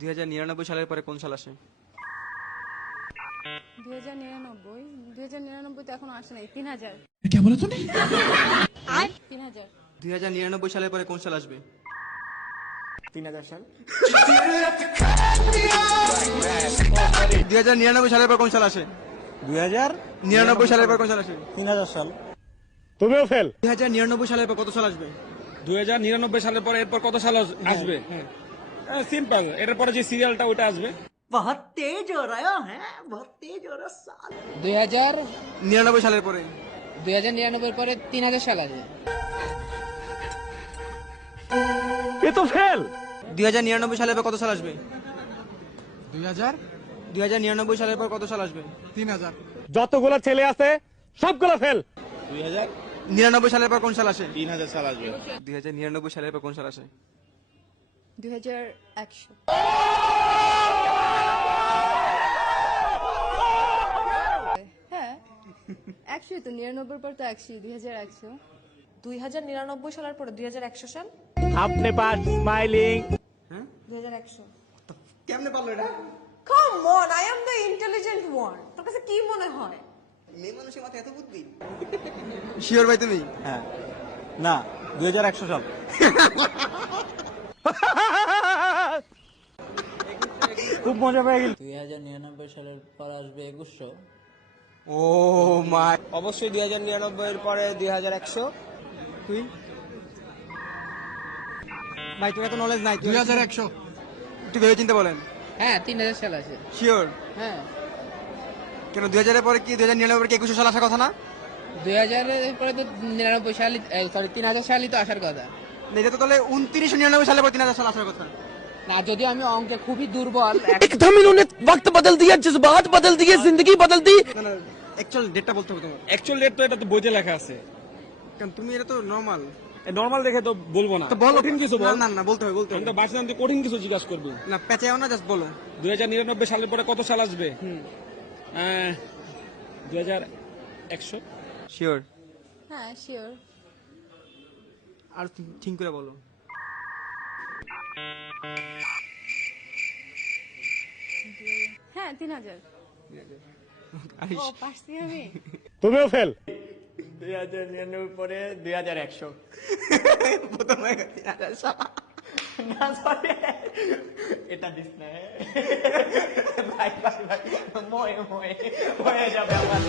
2099 সালের পরে কোন সাল আসে? 2099 তো এখনো আসে নাই। 3000। 3000। 2099 সালের পরে কোন সাল আসবে? 3000 সাল। 2099 সালের পর কোন সাল আসে? 2099 সালের পর কোন সাল আসে? 3000 সাল। তুমিও ফেল। 2099 সালের পর কত সাল আসবে? 2099 সালের পরে এরপর কত সাল আসবে? সিম্পল, এটার পরে যে সিরিয়ালটা ওটা আসবে। बहुत तेज हो रहा है बहुत तेज हो रहा साल 99 সালের পরে 2099 পরে 3000 সাল আসবে। এ তো ফেল। 2099 সালের পর কত সাল আসবে? 2000 2099 সালের পর কত সাল আসবে? 3000। যতগুলো ছেলে আছে সবগুলো ফেল। 99 সালের পর কোন সাল আসে? 3000 সাল আসবে। 2099 সালের পর কোন সাল আসে? 2100। হ্যাঁ 100 তো 99 পর তো 100 2100। 2099 সালের পরে 2100 সাল। আপনি পাস স্মাইলিং। 2100। কেমনে পারলো এটা? Come on, I am the intelligent one. তোর কাছে কি মনে হয়? মেয়ে মানুষের মাথায় এত বুদ্ধি? শিওর ভাই তুমি? হ্যাঁ না 2100 সাল। খুব মজা পেয়ে গেল। 2099 সালের পর আসবে 2100। ও মাই, অবশ্যই 2099 এর পরে 2100। তুই ভাই তোর এত নলেজ নাই। 2100। একটু ভেবে চিন্তে বলেন। হ্যাঁ 3000 সাল আসে। শিওর? হ্যাঁ কেন 2000 এর পরে কি 2099 পরে কি 2100 সাল আসার কথা না? 2000 এর পরে তো 99 সালই, সরি 3000 সালই তো আসার কথা। এটা তো তাহলে 2999 সালের পর 3000 সাল আসার কথা। না, যদিও আমি অঙ্কে খুবই দুর্বল। एकदम इन्होंने वक्त बदल दिया जज्बात बदल दिए जिंदगी बदल दी। না না, অ্যাকচুয়াল ডেটটা বলতে হবে তোমার। অ্যাকচুয়াল ডেট তো এটা তো বইতে লেখা আছে। কারণ তুমি এটা তো নরমাল। নরমাল দেখে তো বলবো না। তো বলো। কঠিন কিছু না বল। না না, বলতে হবে বলতে আমি হবে। তো বাঁচলাম, তুই কঠিন কিছু জিজ্ঞাসা করবি। না পেঁচাও না, জাস্ট বলো। 2099 সালের পরে কত সাল আসবে? 2100। শিওর? হ্যাঁ শিওর। আর ঠিক করে বলো। হ্যাঁ 3000। আরে ও পারছি আমি। তুমিও ফেল। 2099 পরে 2100। প্রথমে 3000 সাল। না সরি এটা দিস না ভাই ভাই ভাই ময়ে ময়ে হয়ে যাবে আমার